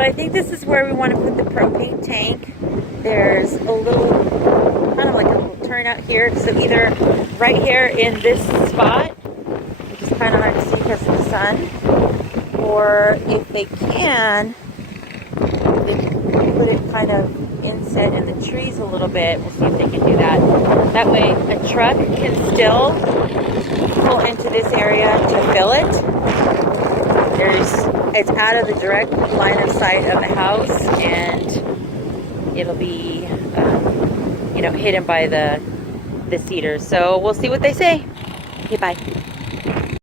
So I think this is where we want to put the propane tank. There's a little, kind of like a little turnout here. So either right here in this spot, which is kind of hard to see because of the sun, or if they can put it kind of inset in the trees a little bit. We'll see if they can do that. That way a truck can still pull into this area to fill it. It's out of the direct line of sight of the house, and it'll be hidden by the cedars. So we'll see what they say. Okay, bye.